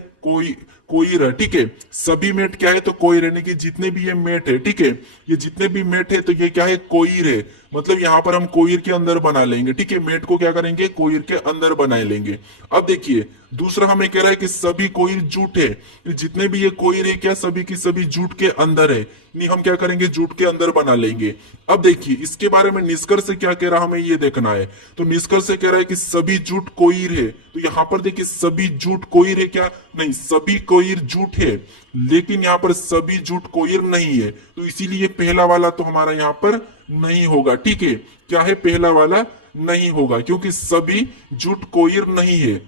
कोइर है, ठीक है। सभी मेट क्या है, तो कोइर यानी कि जितने भी ये मेट है, ठीक है, ये जितने भी मेट है तो ये क्या है, कोइर है। मतलब यहाँ पर हम कोइर के अंदर बना लेंगे, ठीक है। मेट को क्या करेंगे, कोइर के अंदर बना लेंगे। अब देखिए दूसरा हमें कह रहा है कि सभी कोइर जूट है, जितने भी ये कोइर है क्या, सभी की सभी जूट के अंदर है, नहीं हम क्या करेंगे, जूट के अंदर बना लेंगे। अब देखिए इसके बारे में निष्कर्ष से क्या कह रहा है, हमें ये देखना है। तो निष्कर्ष से कह रहा है कि सभी जूट कोइर है, तो यहाँ पर देखिए सभी जूट कोइर है क्या, नहीं, सभी कोइर जूट है, लेकिन यहाँ पर सभी जूट कोइर नहीं है, तो इसीलिए पहला वाला तो हमारा यहाँ पर नहीं होगा, ठीक है। क्या है, पहला वाला नहीं होगा, क्योंकि सभी जूट कोइर नहीं है।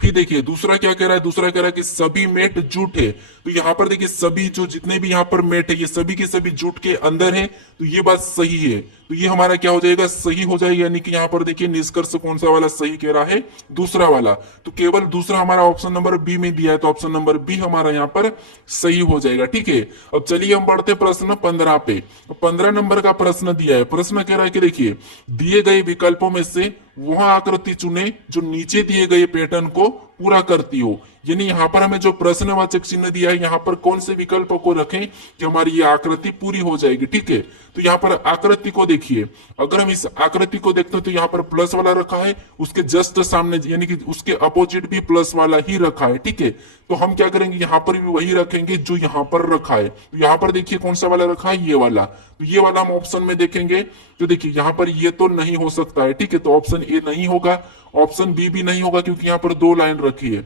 फिर देखिए दूसरा क्या कह रहा है, दूसरा कह रहा है कि सभी मेट जूट है, तो यहाँ पर देखिए सभी जो जितने भी यहाँ पर मेट है ये सभी के सभी जूट के अंदर है, तो ये बात सही है, तो ये हमारा क्या हो जाएगा, सही हो जाएगा। यानी कि यहाँ पर देखिए निष्कर्ष कौन सा वाला सही कह रहा है, दूसरा वाला। तो केवल दूसरा हमारा ऑप्शन नंबर बी में दिया है, तो ऑप्शन नंबर बी हमारा यहाँ पर सही हो जाएगा, ठीक है। अब चलिए हम बढ़ते प्रश्न 15 पे। 15 नंबर का प्रश्न दिया है। प्रश्न कह रहा है कि देखिए दिए गए विकल्पों में से वह आकृति चुने जो नीचे दिए गए पैटर्न को पूरा करती हो। यानी यहाँ पर हमें जो प्रश्नवाचक चिन्ह दिया है, यहाँ पर कौन से विकल्प को रखें कि हमारी ये आकृति पूरी हो जाएगी, ठीक है। तो यहाँ पर आकृति को देखिए, अगर हम इस आकृति को देखते हैं तो यहाँ पर प्लस वाला रखा है, उसके जस्ट सामने यानी कि उसके अपोजिट भी प्लस वाला ही रखा है, ठीक है। तो हम क्या करेंगे, यहाँ पर भी वही रखेंगे जो यहाँ पर रखा है। तो यहाँ पर देखिए कौन सा वाला रखा है, ये वाला। तो ये वाला हम ऑप्शन में देखेंगे तो देखिए यहाँ पर ये तो नहीं हो सकता है, ठीक है। तो ऑप्शन ए नहीं होगा, ऑप्शन बी भी नहीं होगा क्योंकि यहाँ पर 2 लाइन रखी है,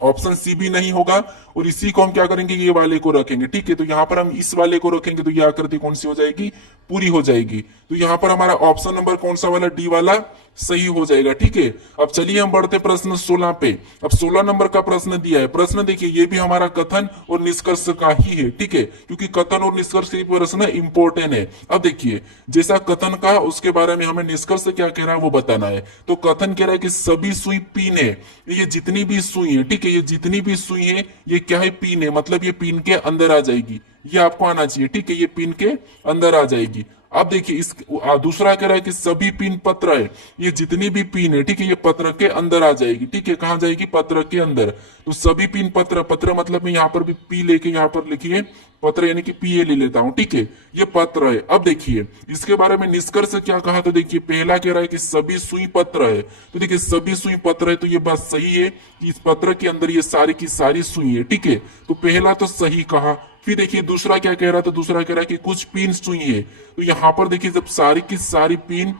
ऑप्शन सी भी नहीं होगा, और इसी को हम क्या करेंगे, ये वाले को रखेंगे, ठीक है। तो यहाँ पर हम इस वाले को रखेंगे तो ये आकृति कौन सी हो जाएगी, पूरी हो जाएगी। तो यहाँ पर हमारा ऑप्शन नंबर कौन सा वाला, डी वाला सही हो जाएगा, ठीक है। अब चलिए हम बढ़ते प्रश्न 16 पे। अब 16 नंबर का प्रश्न दिया है। प्रश्न देखिए ये भी हमारा कथन और निष्कर्ष का ही है, ठीक है, क्योंकि कथन और निष्कर्ष के प्रश्न इंपॉर्टेंट है। अब देखिए जैसा कथन का, उसके बारे में हमें निष्कर्ष क्या कह रहा है वो बताना है। तो कथन कह रहा है कि सभी सुई पिन है, ये जितनी भी सुई है, ठीक है, ये जितनी भी सुई है ये क्या है, पिन है, मतलब ये पिन के अंदर आ जाएगी, ये आपको आना चाहिए, ठीक है, ये पिन के अंदर आ जाएगी। अब देखिए इस दूसरा कह रहा है कि सभी पिन पत्र है, ये जितनी भी पिन है, ठीक है, ये पत्र के अंदर आ जाएगी, ठीक है, कहां जाएगी, पत्र के अंदर। तो सभी पिन पत्र, पत्र मतलब मैं यहाँ पर भी पी लेके यहाँ पर लिखिए पत्र, यानी कि पीए ले लेता हूं, ठीक है, ये पत्र है। अब देखिए इसके बारे में निष्कर्ष क्या कहा, तो देखिए पहला कह रहा है कि सभी सुई पत्र है, तो देखिए सभी सुई पत्र है, तो ये बात सही है कि इस पत्र के अंदर ये सारी की सारी सुई है, ठीक है। तो पहला तो सही कहा। फिर देखिए दूसरा क्या कह रहा है, तो दूसरा कह रहा है कि कुछ पिन सुई है, तो यहाँ पर देखिए जब सारी की सारी पिन,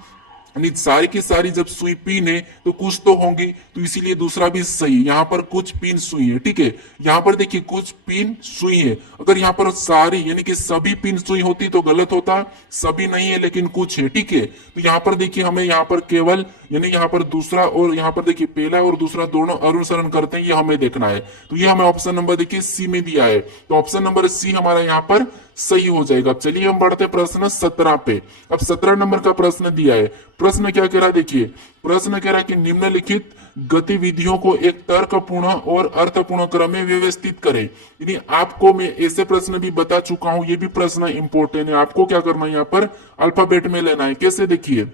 सारी की सारी जब सुई पिन है तो कुछ तो होंगी, तो इसीलिए दूसरा भी सही। यहाँ पर कुछ पिन सुई है, ठीक है, यहाँ पर देखिए कुछ पिन सुई है। अगर यहाँ पर सारी यानी कि सभी पिन सुई होती तो गलत होता, सभी नहीं है लेकिन कुछ है, ठीक है। तो यहाँ पर देखिए हमें यहाँ पर केवल यानी यहाँ पर दूसरा और यहाँ पर देखिए पहला और दूसरा दोनों अनुसरण करते हैं, ये हमें देखना है। तो ये हमें ऑप्शन नंबर देखिए सी में दिया है, तो ऑप्शन नंबर सी हमारा यहाँ पर सही हो जाएगा। अब चलिए हम बढ़ते प्रश्न 17 पे। अब 17 नंबर का प्रश्न दिया है। प्रश्न क्या कह रहा है, देखिए प्रश्न कह रहा है कि निम्नलिखित गतिविधियों को एक तर्कपूर्ण और अर्थपूर्ण क्रम में व्यवस्थित करें। यानी आपको मैं ऐसे प्रश्न भी बता चुका हूं, ये भी प्रश्न इंपॉर्टेंट है। आपको क्या करना है, यहाँ पर अल्फाबेट में लेना है। कैसे, देखिए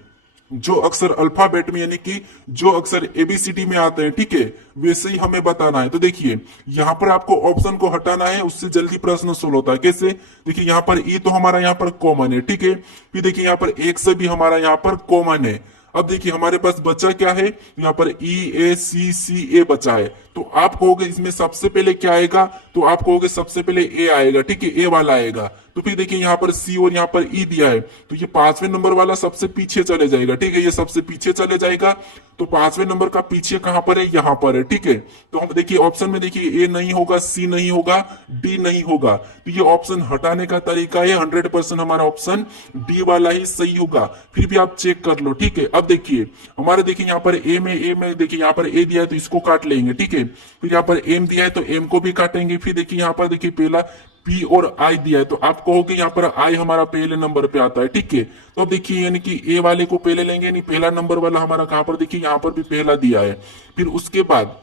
जो अक्षर अल्फाबेट में यानी कि जो अक्षर एबीसीडी में आते हैं, ठीक है, वैसे ही हमें बताना है। तो देखिए यहाँ पर आपको ऑप्शन को हटाना है, उससे जल्दी प्रश्न सोल्व होता है। कैसे, देखिए यहाँ पर ई तो हमारा यहाँ पर कॉमन है, ठीक है। फिर देखिए यहाँ पर एक से भी हमारा यहाँ पर कॉमन है। अब देखिए हमारे पास बचा क्या है, यहाँ पर ई ए सी सी ए बचा है। तो आप कहोगे इसमें सबसे पहले क्या आएगा, तो आप कहोगे सबसे पहले ए आएगा, ठीक है, ए वाला आएगा। तो फिर देखिए यहाँ पर सी और यहाँ पर ई दिया है, तो ये 5वें नंबर वाला सबसे पीछे चले जाएगा, ठीक है, ये सबसे पीछे चले जाएगा। तो 5वें नंबर का पीछे कहां पर है, यहाँ पर है, ठीक है। तो हम देखिए ऑप्शन में देखिए ए नहीं होगा, सी नहीं होगा, डी नहीं होगा। तो ये ऑप्शन हटाने का तरीका है, 100% हमारा ऑप्शन डी वाला ही सही होगा। फिर भी आप चेक कर लो, ठीक है। अब देखिए हमारे देखिए यहाँ पर ए में देखिए यहाँ पर ए दिया है तो इसको काट लेंगे, ठीक है। फिर यहाँ पर एम दिया है तो एम को भी काटेंगे। फिर देखिए यहाँ पर देखिए पहला पी और आई दिया है, तो आप कहोगे यहाँ पर आई हमारा पहले नंबर पे आता है, ठीक है। तो अब देखिए यानी कि ए वाले को पहले लेंगे, यानी पहला नंबर वाला हमारा कहां पर, देखिए यहाँ पर भी पहला दिया है। फिर उसके बाद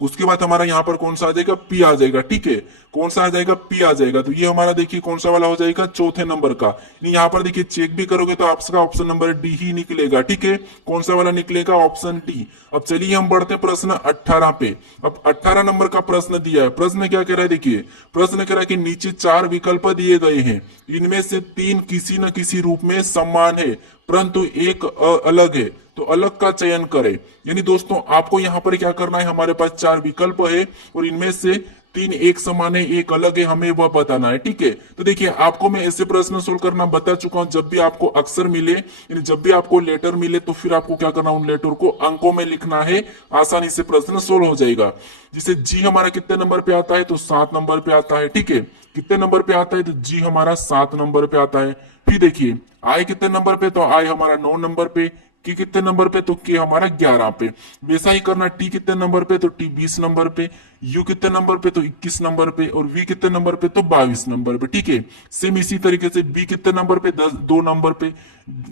उसके बाद हमारा यहाँ पर कौन सा आ जाएगा, पी आ जाएगा। ठीक है, कौन सा आ जाएगा, पी आ जाएगा। तो ये हमारा देखिए कौन सा वाला हो जाएगा, चौथे नंबर का। यहाँ पर देखिए चेक भी करोगे तो आपका ऑप्शन नंबर डी ही निकलेगा। ठीक है, कौन सा वाला निकलेगा, ऑप्शन डी। अब चलिए हम बढ़ते प्रश्न 18 पे। अब 18 नंबर का प्रश्न दिया है। प्रश्न क्या कह रहा है, देखिए प्रश्न कह रहा है कि नीचे 4 विकल्प दिए गए हैं, इनमें से 3 किसी न किसी रूप में समान है परंतु एक अलग है, तो अलग का चयन करें। यानी दोस्तों आपको यहाँ पर क्या करना है, हमारे पास 4 विकल्प है और इनमें से 3 एक समान है, एक अलग है, हमें वह बताना है। ठीक है, तो देखिए आपको मैं ऐसे प्रश्न सोल्व करना बता चुका हूं। जब भी आपको अक्षर मिले, यानी जब भी आपको लेटर मिले, तो फिर आपको क्या करना, उन लेटर को अंकों में लिखना है, आसानी से प्रश्न सोल्व हो जाएगा। जिसे जी हमारा कितने नंबर पे आता है, तो 7 नंबर पे आता है। ठीक है, कितने नंबर पे आता है, तो जी हमारा 7 नंबर पे आता है। फिर देखिए आई कितने नंबर पे, तो आई हमारा 9 नंबर पे। की कितने नंबर पे, तो के हमारा 11 पे। वैसा ही करना, टी कितने नंबर पे, तो टी 20 नंबर पे। यू कितने नंबर पे, तो 21 नंबर पे। और वी कितने नंबर पे, तो 22 नंबर पे। ठीक है, सेम इसी तरीके से बी कितने नंबर पे, 2 नंबर पे।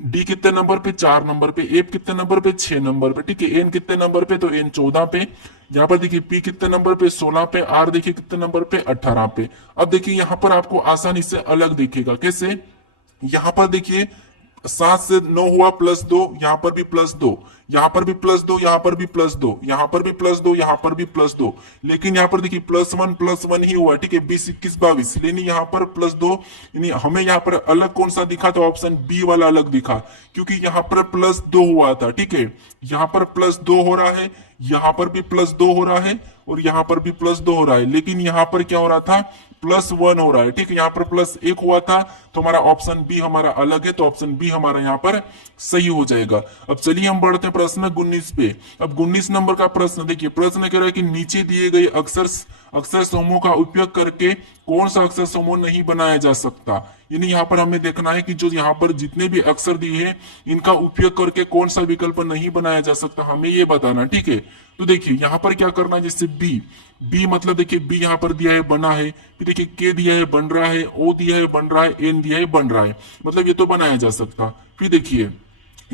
डी कितने नंबर पे, 4 नंबर पे। एफ कितने नंबर पे, 6 नंबर पे। ठीक है, एन कितने नंबर पे, तो एन 14 पे। यहाँ पर देखिए पी कितने नंबर पे, 16 पे। आर देखिए कितने नंबर पे, 18 पे। अब देखिए यहाँ पर आपको आसानी से अलग दिखेगा, कैसे, यहां पर देखिए 7 से 9 हुआ +2, यहां पर भी +2, यहां पर भी +2, यहां पर भी +2, यहां पर भी +2, यहां पर भी +2। लेकिन यहां पर देखिए +1 ही हुआ। ठीक है, 20 21 22, लेकिन यहां पर +2, यानी हमें यहां पर अलग कौन सा दिखा, तो ऑप्शन बी वाला अलग दिखा, क्योंकि यहां पर +2 हुआ था। ठीक है, यहां पर +2 हो रहा है, यहां पर भी +2 हो रहा है और यहां पर भी +2 हो रहा है, लेकिन यहां पर क्या हो रहा था, +1 हो रहा है। ठीक है, यहाँ पर +1 हुआ था, तो हमारा ऑप्शन बी हमारा अलग है, तो ऑप्शन बी हमारा यहाँ पर सही हो जाएगा। अब चलिए हम बढ़ते हैं प्रश्न 19 पे। अब 19 नंबर का प्रश्न देखिए, प्रश्न कह रहा है कि नीचे दिए गए अक्षर समूह का उपयोग करके कौन सा अक्षर समूह नहीं बनाया जा सकता। यानी यहाँ पर हमें देखना है कि जो यहाँ पर जितने भी अक्षर दिए हैं, इनका उपयोग करके कौन सा विकल्प नहीं बनाया जा सकता, हमें ये बताना। ठीक है, तो देखिए यहाँ पर क्या करना है, जैसे बी मतलब देखिए बी यहाँ पर दिया है, बना है। फिर देखिए के दिया है, बन रहा है। ओ दिया है, बन रहा है। एन दिया है, बन रहा है। मतलब ये तो बनाया जा सकता। फिर देखिए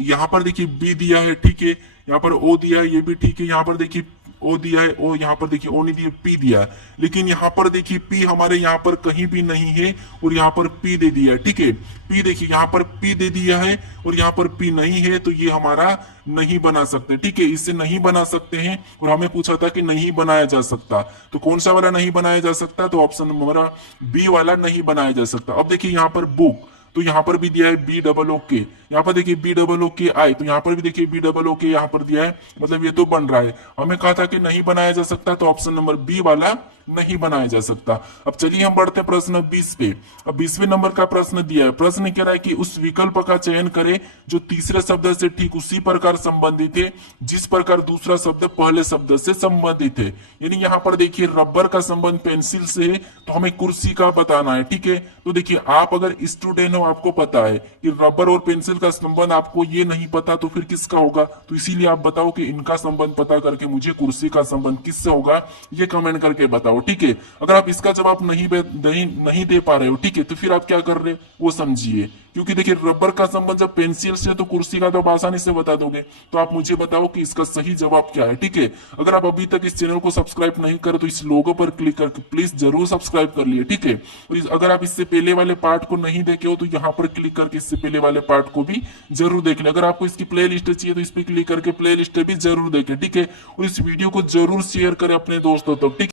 यहाँ पर देखिए बी दिया है, ठीक है, यहाँ पर ओ दिया है, ये भी ठीक है। यहाँ पर देखिए ओ दिया है, ओ यहाँ पर देखिए ओ नहीं दिया, पी दिया है। लेकिन यहाँ पर देखिए पी हमारे यहाँ पर कहीं भी नहीं है और यहाँ पर पी दे दिया है। ठीक है, पी देखिए यहाँ पर पी दे दिया है और यहाँ पर पी नहीं है, तो ये हमारा नहीं बना सकते। ठीक है, इससे नहीं बना सकते हैं और हमें पूछा था कि नहीं बनाया जा सकता, तो कौन सा वाला नहीं बनाया जा सकता, तो ऑप्शन हमारा बी वाला नहीं बनाया जा सकता। अब देखिए यहाँ पर बुक, तो यहाँ पर भी दिया है BOOK, यहाँ पर देखिए BOOK आई, तो यहाँ पर भी देखिए BOOK यहाँ पर दिया है, मतलब ये तो बन रहा है। हमें कहा था कि नहीं बनाया जा सकता, तो ऑप्शन नंबर बी वाला नहीं बनाया जा सकता। अब चलिए हम बढ़ते हैं प्रश्न 20 पे। अब 20वें नंबर का प्रश्न दिया है। प्रश्न कह रहा है कि उस विकल्प का चयन करें जो तीसरे शब्द से ठीक उसी प्रकार संबंधित है जिस प्रकार दूसरा शब्द पहले शब्द से संबंधित है। यानी यहाँ पर देखिए रबर का संबंध पेंसिल से है, तो हमें कुर्सी का बताना है। ठीक है, तो देखिए आप अगर स्टूडेंट हो, आपको पता है कि रबर और पेंसिल का संबंध, आपको ये नहीं पता तो फिर किसका होगा, तो इसीलिए आप बताओ कि इनका संबंध पता करके मुझे कुर्सी का संबंध किससे होगा, ये कमेंट करके बताओ। ठीक है, अगर आप इसका जवाब नहीं दे पा रहे हो, ठीक है, तो फिर आप क्या कर रहे हो वो समझिए। क्योंकि देखिए रबर का संबंध जब पेंसिल से, तो कुर्सी का तो आप आसानी से बता दोगे। तो आप मुझे बताओ कि इसका सही जवाब क्या है। ठीक है, अगर आप अभी तक इस चैनल को सब्सक्राइब नहीं करे तो इस लोगो पर क्लिक करके प्लीज जरूर सब्सक्राइब कर लिए। ठीक है, और अगर आप इससे पहले वाले पार्ट को नहीं देखे हो तो यहाँ पर क्लिक करके इससे पहले वाले पार्ट को भी जरूर देख ले। अगर आपको इसकी प्ले लिस्ट चाहिए तो इस पर क्लिक करके प्ले लिस्ट भी जरूर देखें। ठीक है, और इस वीडियो को जरूर शेयर करें अपने दोस्तों तक। ठीक